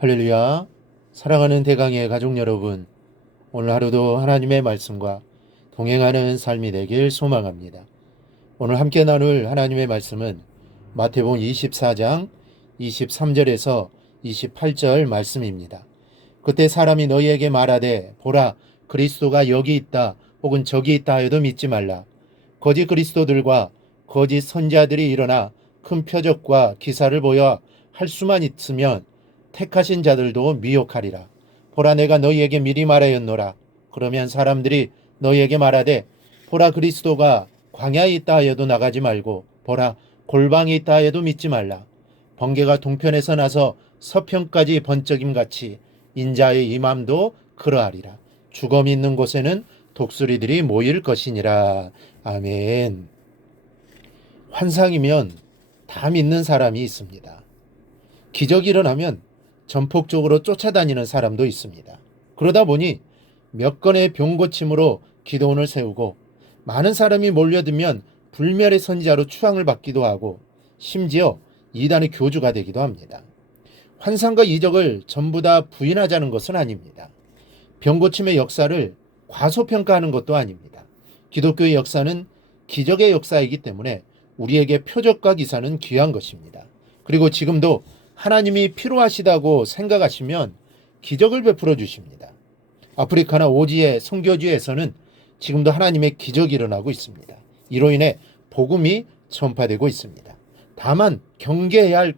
할렐루야. 사랑하는 대강의 가족 여러분, 오늘 하루도 하나님의 말씀과 동행하는 삶이 되길 소망합니다. 오늘 함께 나눌 하나님의 말씀은 마태복음 24장 23절에서 28절 말씀입니다. 그때 사람이 너희에게 말하되 보라 그리스도가 여기 있다 혹은 저기 있다 하여도 믿지 말라. 거짓 그리스도들과 거짓 선지자들이 일어나 큰 표적과 기사를 보여 할 수만 있으면 택하신 자들도 미혹하리라. 보라 내가 너희에게 미리 말하였노라. 그러면 사람들이 너희에게 말하되 보라 그리스도가 광야에 있다 하여도 나가지 말고 보라 골방에 있다 하여도 믿지 말라. 번개가 동편에서 나서 서편까지 번쩍임같이 인자의 임함도 그러하리라. 죽음이 있는 곳에는 독수리들이 모일 것이니라. 아멘. 환상이면 다 믿는 사람이 있습니다. 기적이 일어나면 전폭적으로 쫓아다니는 사람도 있습니다. 그러다 보니 몇 건의 병 고침으로 기도원을 세우고 많은 사람이 몰려들면 불멸의 선지자로 추앙을 받기도 하고 심지어 이단의 교주가 되기도 합니다. 환상과 이적을 전부 다 부인하자는 것은 아닙니다. 병 고침의 역사를 과소평가하는 것도 아닙니다. 기독교의 역사는 기적의 역사이기 때문에 우리에게 표적과 기사는 귀한 것입니다. 그리고 지금도 하나님이 필요하시다고 생각하시면 기적을 베풀어 주십니다. 아프리카나 오지의 선교지에서는 지금도 하나님의 기적이 일어나고 있습니다. 이로 인해 복음이 전파되고 있습니다. 다만 경계해야 할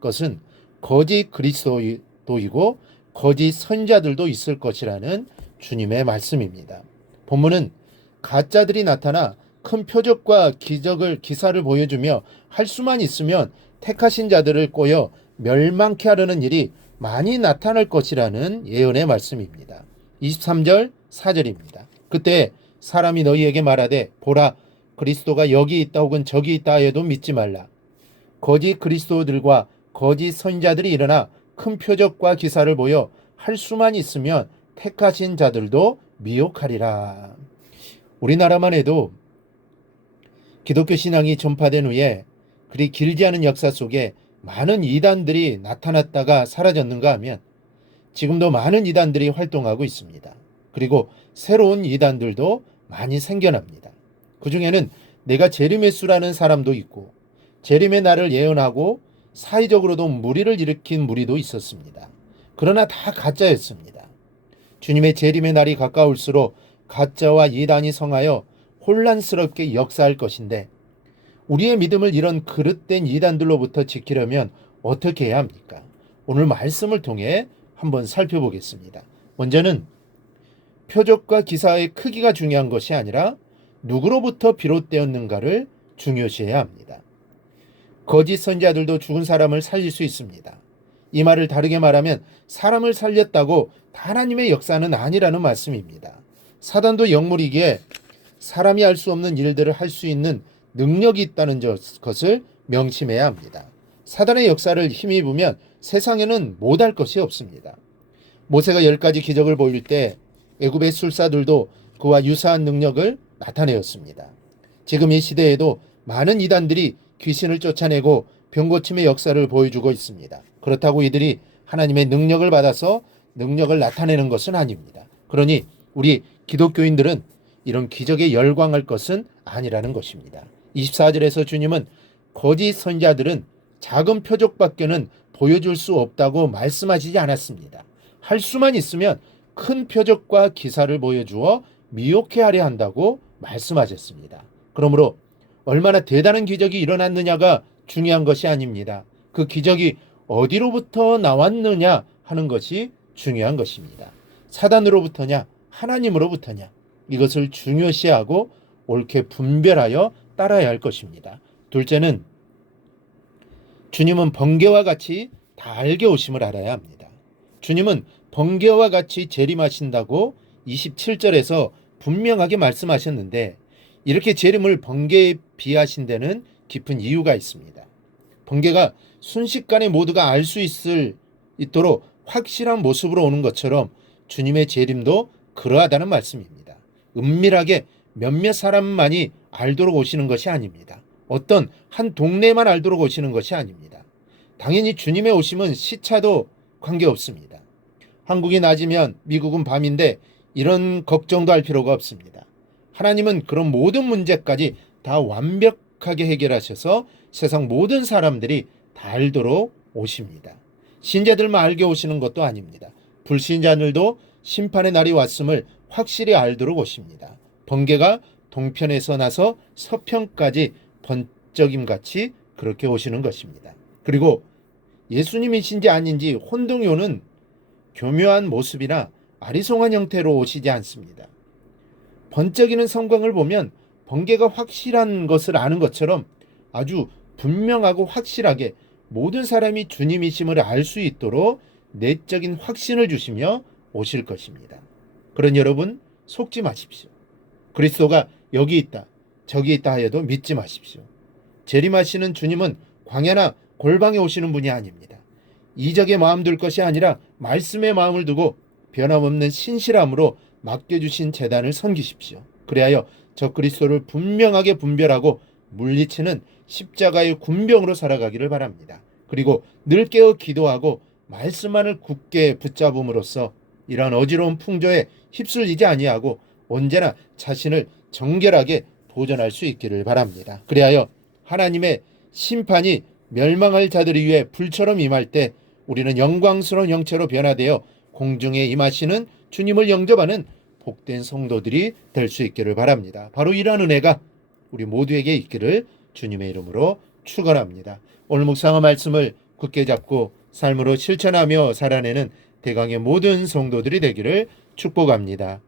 것은 거짓 그리스도이고 거짓 선자들도 있을 것이라는 주님의 말씀입니다. 본문은 가짜들이 나타나 큰 표적과 기사를 보여주며 할 수만 있으면 택하신 자들을 꼬여 멸망케 하려는 일이 많이 나타날 것이라는 예언의 말씀입니다. 23절 4절입니다. 그때 사람이 너희에게 말하되 보라 그리스도가 여기 있다 혹은 저기 있다 해도 믿지 말라. 거짓 그리스도들과 거짓 선지자들이 일어나 큰 표적과 기사를 보여 할 수만 있으면 택하신 자들도 미혹하리라. 우리나라만 해도 기독교 신앙이 전파된 후에 그리 길지 않은 역사 속에 많은 이단들이 나타났다가 사라졌는가 하면 지금도 많은 이단들이 활동하고 있습니다. 그리고 새로운 이단들도 많이 생겨납니다. 그 중에는 내가 제르메수라는 사람도 있고 재림의 날을 예언하고 사회적으로도 무리를 일으킨 무리도 있었습니다. 그러나 다 가짜였습니다. 주님의 재림의 날이 가까울수록 가짜와 이단이 성하여 혼란스럽게 역사할 것인데 우리의 믿음을 이런 그릇된 이단들로부터 지키려면 어떻게 해야 합니까? 오늘 말씀을 통해 한번 살펴보겠습니다. 먼저는 표적과 기사의 크기가 중요한 것이 아니라 누구로부터 비롯되었는가를 중요시해야 합니다. 거짓 선지자들도 죽은 사람을 살릴 수 있습니다. 이 말을 다르게 말하면 사람을 살렸다고 하나님의 역사는 아니라는 말씀입니다. 사단도 영물이기에 사람이 할 수 없는 일들을 할 수 있는 능력이 있다는 것을 명심해야 합니다. 사단의 역사를 힘입으면 세상에는 못할 것이 없습니다. 모세가 10가지 기적을 보일 때 애굽의 술사들도 그와 유사한 능력을 나타내었습니다. 지금 이 시대에도 많은 이단들이 귀신을 쫓아내고 병고침의 역사를 보여주고 있습니다. 그렇다고 이들이 하나님의 능력을 받아서 능력을 나타내는 것은 아닙니다. 그러니 우리 기독교인들은 이런 기적에 열광할 것은 아니라는 것입니다. 24절에서 주님은 거짓 선지자들은 작은 표적밖에는 보여줄 수 없다고 말씀하시지 않았습니다. 할 수만 있으면 큰 표적과 기사를 보여주어 미혹해 하려 한다고 말씀하셨습니다. 그러므로 얼마나 대단한 기적이 일어났느냐가 중요한 것이 아닙니다. 그 기적이 어디로부터 나왔느냐 하는 것이 중요한 것입니다. 사단으로부터냐 하나님으로부터냐 이것을 중요시하고 옳게 분별하여 따라야 할 것입니다. 둘째는 주님은 번개와 같이 달게 오심을 알아야 합니다. 주님은 번개와 같이 재림하신다고 27절에서 분명하게 말씀하셨는데 이렇게 재림을 번개에 비하신 데는 깊은 이유가 있습니다. 번개가 순식간에 모두가 알 수 있도록 확실한 모습으로 오는 것처럼 주님의 재림도 그러하다는 말씀입니다. 은밀하게 몇몇 사람만이 알도록 오시는 것이 아닙니다. 어떤 한 동네만 알도록 오시는 것이 아닙니다. 당연히 주님의 오심은 시차도 관계없습니다. 한국이 낮이면 미국은 밤인데 이런 걱정도 할 필요가 없습니다. 하나님은 그런 모든 문제까지 다 완벽하게 해결하셔서 세상 모든 사람들이 다 알도록 오십니다. 신자들만 알게 오시는 것도 아닙니다. 불신자들도 심판의 날이 왔음을 확실히 알도록 오십니다. 번개가 동편에서 나서 서편까지 번쩍임같이 그렇게 오시는 것입니다. 그리고 예수님이신지 아닌지 혼동이 오는 교묘한 모습이나 아리송한 형태로 오시지 않습니다. 번쩍이는 성광을 보면 번개가 확실한 것을 아는 것처럼 아주 분명하고 확실하게 모든 사람이 주님이심을 알 수 있도록 내적인 확신을 주시며 오실 것입니다. 그런 여러분 속지 마십시오. 그리스도가 여기 있다, 저기 있다 하여도 믿지 마십시오. 재림하시는 주님은 광야나 골방에 오시는 분이 아닙니다. 이적의 마음 둘 것이 아니라 말씀의 마음을 두고 변함없는 신실함으로 맡겨주신 재단을 섬기십시오. 그리하여 저 그리스도를 분명하게 분별하고 물리치는 십자가의 군병으로 살아가기를 바랍니다. 그리고 늘 깨어 기도하고 말씀만을 굳게 붙잡음으로써 이러한 어지러운 풍조에 휩쓸리지 아니하고 언제나 자신을 정결하게 보존할 수 있기를 바랍니다. 그리하여 하나님의 심판이 멸망할 자들을 위해 불처럼 임할 때 우리는 영광스러운 형체로 변화되어 공중에 임하시는 주님을 영접하는 복된 성도들이 될 수 있기를 바랍니다. 바로 이러한 은혜가 우리 모두에게 있기를 주님의 이름으로 축원합니다. 오늘 묵상한 말씀을 굳게 잡고 삶으로 실천하며 살아내는 대강의 모든 성도들이 되기를 축복합니다.